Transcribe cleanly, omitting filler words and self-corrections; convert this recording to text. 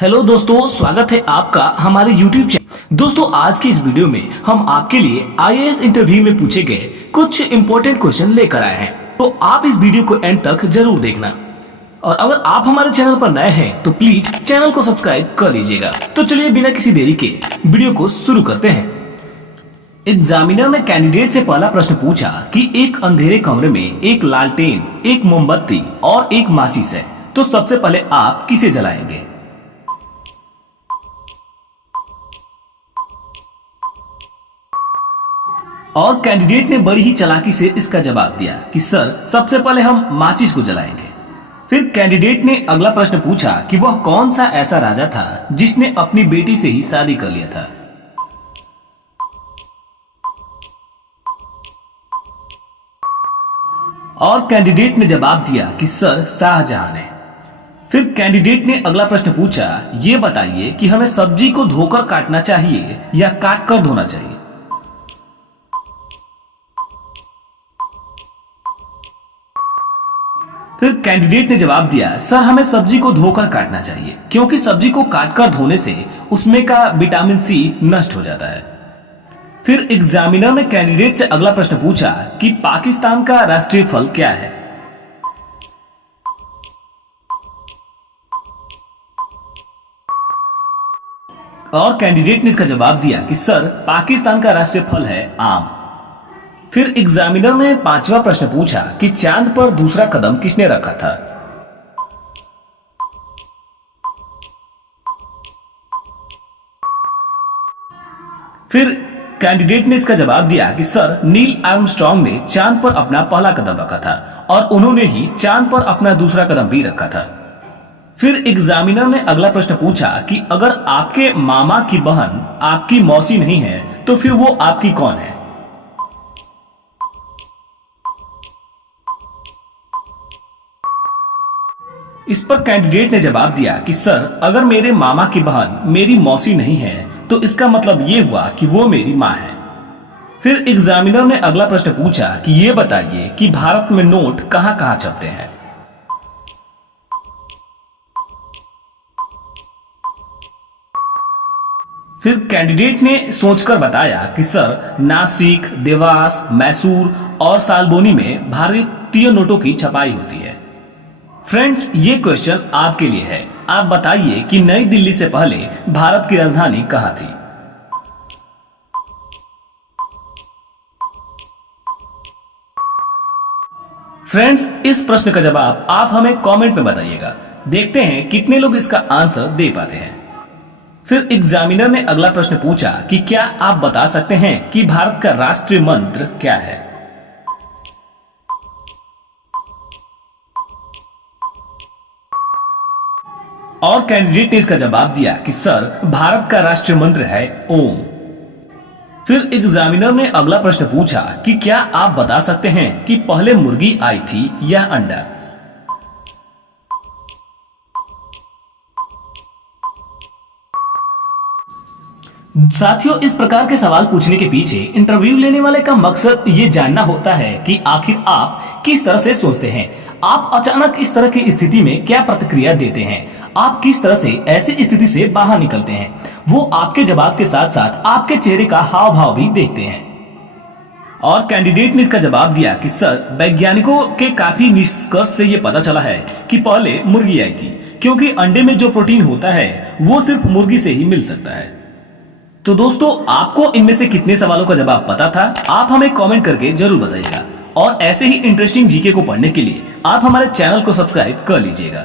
Hello दोस्तों, स्वागत है आपका हमारे YouTube चैनल। दोस्तों, आज की इस वीडियो में हम आपके लिए आईएएस इंटरव्यू में पूछे गए कुछ इंपॉर्टेंट क्वेश्चन लेकर आए हैं, तो आप इस वीडियो को एंड तक जरूर देखना। और अगर आप हमारे चैनल पर नए हैं तो प्लीज चैनल को सब्सक्राइब कर लीजिएगा। तो चलिए बिना किसी देरी के वीडियो को शुरू करते हैं। एग्जामिनर ने कैंडिडेट से पहला प्रश्न पूछा कि एक अंधेरे कमरे में एक लालटेन, एक मोमबत्ती और एक माचिस है, तो सबसे पहले आप किसे जलाएंगे? और कैंडिडेट ने बड़ी ही चालाकी से इसका जवाब दिया कि सर, सबसे पहले हम माचिस को जलाएंगे। फिर कैंडिडेट ने अगला प्रश्न पूछा कि वह कौन सा ऐसा राजा था जिसने अपनी बेटी से ही शादी कर लिया था। और कैंडिडेट ने जवाब दिया कि सर, शाहजहां ने। फिर कैंडिडेट ने अगला प्रश्न पूछा, ये बताइए कि हमें सब्जी को धोकर काटना चाहिए या काट कर धोना चाहिए। फिर कैंडिडेट ने जवाब दिया, सर, हमें सब्जी को धोकर काटना चाहिए, क्योंकि सब्जी को काटकर धोने से उसमें का विटामिन सी नष्ट हो जाता है। फिर एग्जामिनर ने कैंडिडेट से अगला प्रश्न पूछा कि पाकिस्तान का राष्ट्रीय फल क्या है। और कैंडिडेट ने इसका जवाब दिया कि सर, पाकिस्तान का राष्ट्रीय फल है आम। फिर एग्जामिनर ने पांचवा प्रश्न पूछा कि चांद पर दूसरा कदम किसने रखा था। फिर कैंडिडेट ने इसका जवाब दिया कि सर, नील आर्मस्ट्रांग ने चांद पर अपना पहला कदम रखा था और उन्होंने ही चांद पर अपना दूसरा कदम भी रखा था। फिर एग्जामिनर ने अगला प्रश्न पूछा कि अगर आपके मामा की बहन आपकी मौसी नहीं है तो फिर वो आपकी कौन है। इस पर कैंडिडेट ने जवाब दिया कि सर, अगर मेरे मामा की बहन मेरी मौसी नहीं है तो इसका मतलब ये हुआ कि वो मेरी माँ है। फिर एग्जामिनर ने अगला प्रश्न पूछा कि ये बताइए कि भारत में नोट कहां कहां छपते हैं। फिर कैंडिडेट ने सोचकर बताया कि सर, नासिक, देवास, मैसूर और सालबोनी में भारतीय नोटों की छपाई होती है। फ्रेंड्स, ये क्वेश्चन आपके लिए है। आप बताइए कि नई दिल्ली से पहले भारत की राजधानी कहां थी। फ्रेंड्स, इस प्रश्न का जवाब आप हमें कमेंट में बताइएगा। देखते हैं कितने लोग इसका आंसर दे पाते हैं। फिर एग्जामिनर ने अगला प्रश्न पूछा कि क्या आप बता सकते हैं कि भारत का राष्ट्रीय मंत्र क्या है। और कैंडिडेट ने इसका जवाब दिया कि सर, भारत का राष्ट्रीय मंत्र है ओम। फिर एग्जामिनर ने अगला प्रश्न पूछा कि क्या आप बता सकते हैं कि पहले मुर्गी आई थी या अंडा। साथियों, इस प्रकार के सवाल पूछने के पीछे इंटरव्यू लेने वाले का मकसद ये जानना होता है कि आखिर आप किस तरह से सोचते हैं, आप अचानक इस तरह की स्थिति में क्या प्रतिक्रिया देते हैं, आप किस तरह से ऐसी स्थिति से बाहर निकलते हैं। वो आपके जवाब के साथ साथ आपके चेहरे का हाव भाव भी देखते हैं। और कैंडिडेट ने इसका जवाब दिया कि सर, वैज्ञानिकों के काफी निष्कर्ष से ये पता चला है कि पहले मुर्गी आई थी, क्योंकि अंडे में जो प्रोटीन होता है वो सिर्फ मुर्गी से ही मिल सकता है। तो दोस्तों, आपको इनमें से कितने सवालों का जवाब पता था, आप हमें कमेंट करके जरूर बताइएगा। और ऐसे ही इंटरेस्टिंग जीके को पढ़ने के लिए आप हमारे चैनल को सब्सक्राइब कर लीजिएगा।